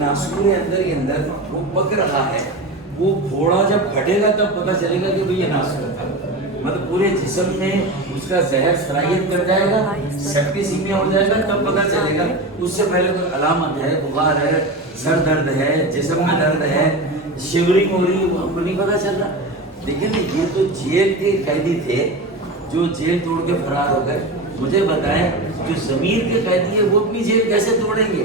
नासूर अंदर के अंदर वो पक रहा है, वो फोड़ा जब फटेगा तब पता चलेगा कि भाई ये नासूर था। मतलब पूरे जिस्म में उसका जहर सरायत कर जाएगा, सेप्टिसीमिया हो जाएगा, तब पता चलेगा। उससे पहले कोई अलामत है, बुखार है, सर दर्द है, जिस्म में दर्द है, शिवरिंग हो रही है, वो हमको नहीं पता चल रहा। लेकिन ये तो जेल के कैदी थे जो जेल तोड़ के फरार हो गए। मुझे बताएं, जो ज़मीर के कैदी है वो अपनी जेल कैसे तोड़ेंगे?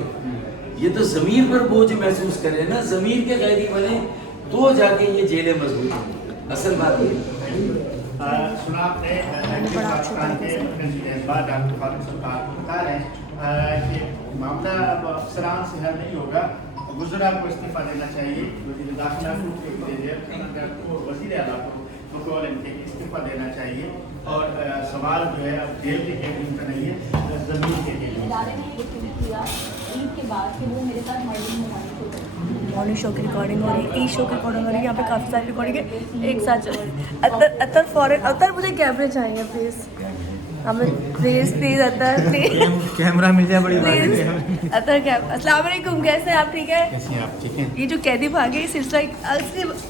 ये तो ज़मीर पर बोझ महसूस करें ना, ज़मीर के कैदी बने तो जाके ये जेलें मजबूत होंगी। असल बात ये सुना आपने पाकिस्तान के डॉक्टर फारूक सरकार बता रहे हैं कि मामला अब अफसरान से हल नहीं होगा, गुजरा को इस्तीफा देना चाहिए, वज़ीर दाखिला को, वज़ीर आला को बकौल इनके इस्तीफा देना चाहिए। और सवाल जो है अब जेल के कैदियों का नहीं है, ज़मीन के लिए। ईद के बाद कि वो मेरे साथ मॉर्निंग शो की रिकॉर्डिंग हो रही है, ई शो की रिकॉर्डिंग हो रही है, यहाँ पे काफ़ी सारी रिकॉर्डिंग है एक साथ चल रही है। अतर फॉरन अतर मुझे कैमरे चाहिए प्लीज़, हमें प्लीज़ अतर प्लीज़ कैमरा मिल जाए बड़ी बात प्लीज़ अतर कैमरा। अस्सलाम वालेकुम, कैसे हैं आप? ठीक है। कैसे आप? ठीक है। ये जो कैदी भागे ये सिलसिला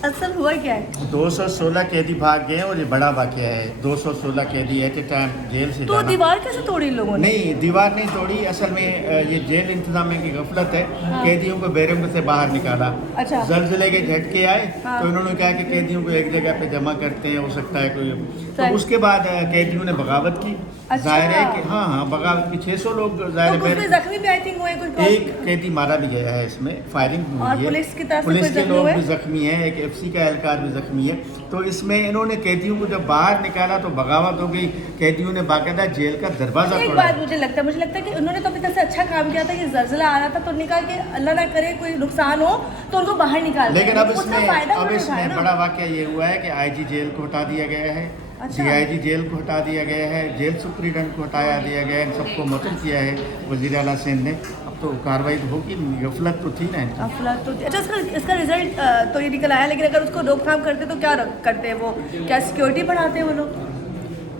असल हुआ क्या है? 216 कैदी भाग गए और ये बड़ा वाक़या है। 216 कैदी एट ए टाइम जेल से तो जाना। दीवार कैसे तोड़ी इन लोगों ने? नहीं, दीवार नहीं तोड़ी, असल में ये जेल इंतजामिया की गफलत है। हाँ। कैदियों को बैरम से बाहर निकाला। अच्छा। जलजिले के झटके आए हाँ। तो इन्होंने कहा कि कैदियों को एक जगह पे जमा करते हैं, हो सकता है कोई। तो सही। उसके बाद कैदियों ने बगावत की। अच्छा। जाहिर है कि हाँ बगावत की। 600 लोग जाहिर तो है उसमें जख्मी भी आई थिंक हुए कुछ एक कैदी मारा भी गया है, इसमें फायरिंग हुई और है। पुलिस की तरफ से पुलिस कोई के जख्मी लोग हुए? भी जख्मी हैं, एक एफसी का एहलकार भी जख्मी है। तो इसमें इन्होंने कैदियों को जब बाहर निकाला तो बगावत हो गई। कैदियों ने बाकायदा जेल का दरवाजा एक तोड़ा। बात मुझे लगता है कि उन्होंने तो अपनी तरफ से अच्छा काम किया था कि जलजिला आ रहा था तो निकाल के अल्लाह ना करे कोई नुकसान हो तो उनको बाहर निकाल। लेकिन अब उसका इसमें फायदा उन्होंने उठाया इसमें ना। बड़ा वाकया ये हुआ है कि आईजी जेल को हटा दिया गया है। अच्छा। डीआईजी जेल को हटा दिया गया है, जेल सुप्रीडेंट को हटाया दिया गया है, इन सबको मुअत्तल किया है वज़ीर आला सिंध ने। अब तो कार्रवाई तो होगी, गफलत तो थी ना इनकी। गफलत तो अच्छा, इसका रिजल्ट तो ये निकल आया, लेकिन अगर उसको रोकथाम करते तो क्या करते हैं वो? क्या सिक्योरिटी बढ़ाते हैं वो लोग?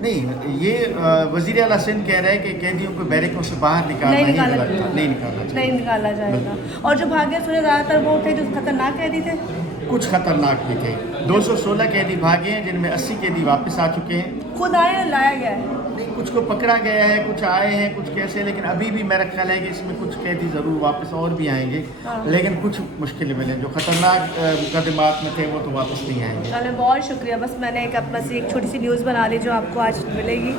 नहीं, ये वज़ीर आला सिंध कह रहे हैं कि कैदियों को बैरकों से बाहर निकालना नहीं ही निकाला गलत था, नहीं निकालना चाहिए। नहीं निकाला जाएगा। और जो भागे सुने ज़्यादातर वो थे जो खतरनाक कैदी थे। कुछ खतरनाक भी थे। 216 कैदी भागे हैं, जिनमें 80 कैदी वापस आ चुके हैं। खुद आए या लाया गया है? नहीं, कुछ को पकड़ा गया है, कुछ आए हैं, कुछ कैसे, लेकिन अभी भी मेरा ख्याल है कि इसमें कुछ कैदी ज़रूर वापस और भी आएंगे। हाँ। लेकिन कुछ मुश्किल मिले, जो खतरनाक मुकदमात में थे वो तो वापस नहीं आएंगे। चलो बहुत शुक्रिया। बस मैंने बस एक छोटी सी न्यूज़ बना ली जो आपको आज मिलेगी।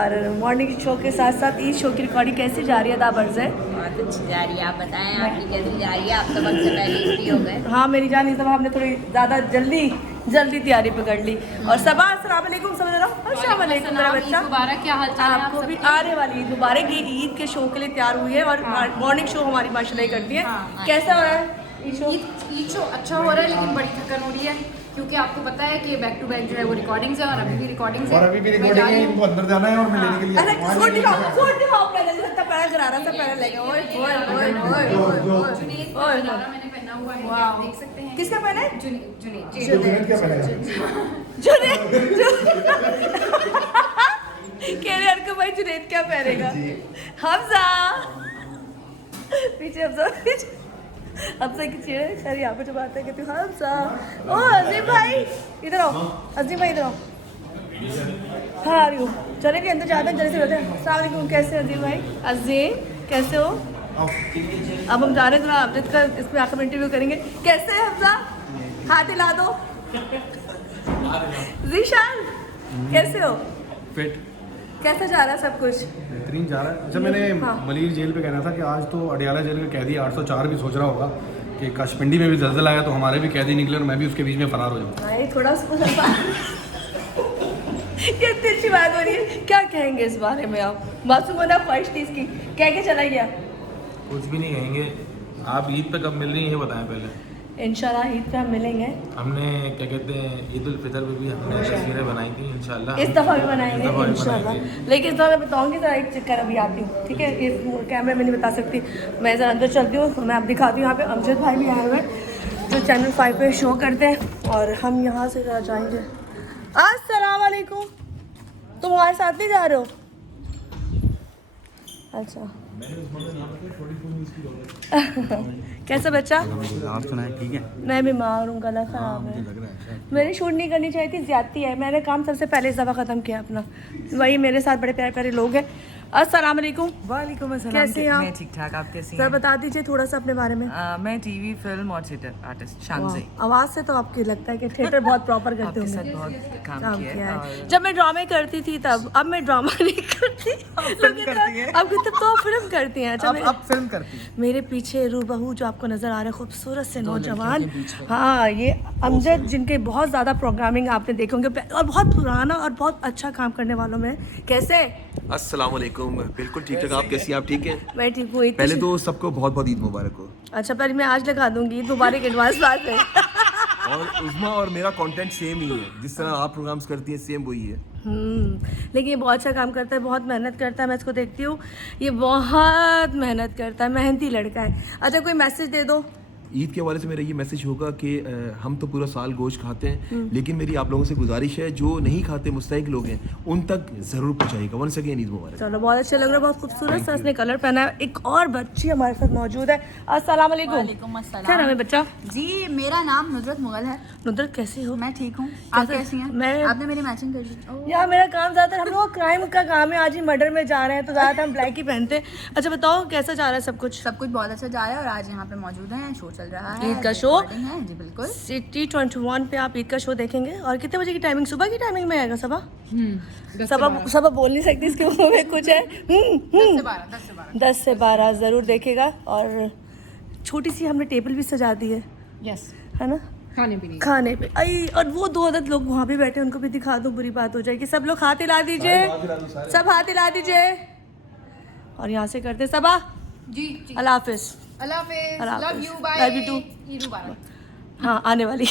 और मॉर्निंग शो के साथ साथ ईद शो की रिकॉर्डिंग कैसी जा रही है? दाबर्ज है, बहुत अच्छी जा रही है। आप बताएं आपकी कैसी जा रही है? आप तो वक्त से पहले फ्री हो गए। हाँ मेरी जान, इस दफ़ा हमने थोड़ी ज़्यादा जल्दी तैयारी पकड़ ली। और सबा अस्सलाम वालेकुम, समझ रहा हूँ। अस्सलाम वालेकुम मेरा बच्चा, मुबारक, क्या हाल चाल है? आपको भी आने वाली ईद मुबारक। ये ईद के शो के लिए तैयार हुई है और मॉर्निंग शो हमारी माशाल्लाह ही करती है। हाँ, कैसा हो रहा है ईद शो? ईद शो अच्छा हो रहा है, लेकिन बड़ी थकन हो रही है क्योंकि आपको पता है कि बैक टू बैक जो है वो रिकॉर्डिंग्स है और अभी भी रिकॉर्डिंग्स है। और अभी भी मैं रिकॉर्डिंग जा है, रही हूँ। इनको अंदर जाना है और मिलने के लिए। अरे सूट दिखाओ अपना, जल्दी से पैरा करा रहा था, पैरा लेगा। ओए ओए ओए ओए जुनैद का ओए पजामा मैंने पहना हुआ है, वाह। आप देख सकते हैं। किसका पहना है? जुनैद जुनैद क्या पहना है? कैरियर को भाई जुनैद क्या पहनेगा? हमजा पीछे, हमजा की चेहरे सर यहाँ पे जो बात है कहती हूँ हमजा। ओ अजीम भाई इधर आओ, अजीम भाई इधर आओ। हाँ आ रही हूँ, चले भी अंदर जाते हैं जल्दी से रहते हैं। अस्सलाम वालेकुम, कैसे हैं अजीम भाई? अजीम कैसे हो? अब हम जा रहे हैं थोड़ा अमजद का, इसमें आखिर में इंटरव्यू करेंगे। कैसे है हमजा? हाथ हिला दो। जीशान कैसे हो? फिट कैसा जा रहा है सब कुछ? बेहतरीन जा रहा है। अच्छा, मैंने हाँ। मलिर जेल पे कहना था कि आज तो अडियाला जेल का कैदी 804 भी सोच रहा होगा कि काश पिंडी में भी जल्जला आया तो हमारे भी कैदी निकले और मैं भी उसके बीच में फरार हो जाऊँ। भाई थोड़ा ये तिरछी बात हो रही है, क्या कहेंगे इस बारे में आप? मासूम होना ख्वाहिश थी इसकी, कह के चला गया। कुछ भी नहीं कहेंगे। आप ईद पे कब मिल रही हैं ये बताएं पहले। इंशाल्लाह ईद पे हम मिलेंगे। हमने क्या कहते हैं ईद उल फितर पे भी हमने तस्वीरें बनाई थी इंशाल्लाह। इस दफ़ा भी बनाएंगे इस दफ़ा भी इंशाल्लाह। बनाएंगे। लेकिन इस दफ़ा मैं बताऊंगी ज़रा एक चक्कर, अभी आती हूँ ठीक है? इस कैमरे में नहीं बता सकती, मैं ज़रा अंदर चलती हूँ तो मैं आप दिखाती हूँ। यहाँ पे अमजद भाई भी आए हुए हैं जो चैनल 5 पे शो करते हैं और हम यहाँ से ज़रा जाएंगे। अस्सलाम वालेकुम, तुम हमारे साथ नहीं जा रहे हो? अच्छा कैसा बच्चा? आप सुनाए ठीक है? मैं बीमार हूँ, गला खराब है। मैंने शूट नहीं करनी चाहिए थी, ज्यादती है। मैंने काम सबसे पहले इस दफ़ा ख़त्म किया अपना। वही मेरे साथ बड़े प्यारे प्यारे लोग हैं। अस्सलाम वालेकुम। वालेकुम अस्सलाम। कैसे हैं आप? मैं ठीक ठाक, आप कैसी सर हैं? बता दीजिए थोड़ा सा अपने बारे में। मैं टीवी, फिल्म और थिएटर आर्टिस्ट शानज़ी। वाह, आवाज़ से तो आपकी लगता है कि थिएटर बहुत प्रॉपर करते आपके साथ होंगे। बहुत काम काम किया किया है है। और जब मैं ड्रामे करती थी तब, अब मैं ड्रामा नहीं करती। फिल्म करती हैं। अब तब तो आप फिल्म करती हैं। अच्छा, अब फिल्म करती हैं। मेरे पीछे रूबहू जो आपको नजर आ रहे हैं, खूबसूरत से नौजवान, हाँ ये अमजद, जिनके बहुत ज़्यादा प्रोग्रामिंग आपने देखे होंगे और बहुत पुराना और बहुत अच्छा काम करने वालों में। कैसे? अस्सलाम वालेकुम। बिल्कुल ठीक ठाक, आप कैसी हैं? आप ठीक हैं? मैं ठीक हूँ। पहले तो सबको बहुत बहुत ईद मुबारक हो। अच्छा, पर मैं आज लगा दूंगी, मुबारक एडवांस बात है। और उज़मा और मेरा कंटेंट सेम ही है, जिस तरह आप प्रोग्राम्स करती हैं सेम वही है। लेकिन ये बहुत अच्छा काम करता है, बहुत मेहनत करता है। मैं इसको देखती हूँ, ये बहुत मेहनत करता है, मेहनती लड़का है। अच्छा, कोई मैसेज दे दो। ईद के हवाले से मेरा ये मैसेज होगा कि हम तो पूरा साल गोश्त खाते हैं, लेकिन मेरी आप लोगों से गुजारिश है जो नहीं खाते मुस्तहिक लोग हैं उन तक ज़रूर पहुँचाइएगा। वंस अगेन ईद मुबारक। चलो, बहुत अच्छा लग रहा है, बहुत खूबसूरत सा इसने कलर पहना है। एक और बच्ची हमारे साथ मौजूद है। अस्सलाम वालेकुम। वालेकुम अस्सलाम। क्या नाम है बच्चा? जी, मेरा नाम नुसरत मुगल है। नुसरत, कैसी हो? मैं ठीक हूँ, आप कैसे- कैसी हैं? मैं- आपने मेरी मैचिंग कर दी। यार मेरा काम ज़्यादातर, हम लोग क्राइम का काम है, आज ही मर्डर में जा रहे हैं तो ज़्यादातर हम ब्लैक ही पहनते हैं। अच्छा बताओ, कैसा जा रहा है सब कुछ? सब कुछ बहुत अच्छा जा रहा है और आज यहाँ पे मौजूद हैं, शो चल रहा है, ईद का शो? recording है जी बिल्कुल। सिटी 21 पे आप ईद का शो देखेंगे। और कितने बजे की टाइमिंग? सुबह की टाइमिंग में आएगा? सुबह बोल नहीं सकती, इसके मुंह में कुछ है। 10 से 12 ज़रूर देखेगा। और छोटी सी हमने टेबल भी सजा दी है, यस, है ना, खाने पे। आई, और वो 2 अदद लोग वहाँ पे बैठे हैं, उनको भी दिखा दो, बुरी बात हो जाएगी। सब लोग हाथ हिला दीजिए, सब हाथ हिला दीजिए। और यहाँ से करते सबा जी अल्लाह हाफिज। अल्लाह हाफिज, अल्लाह लव हाफिज। You, bye, Love you too। Eid मुबारक। हाँ, आने वाली।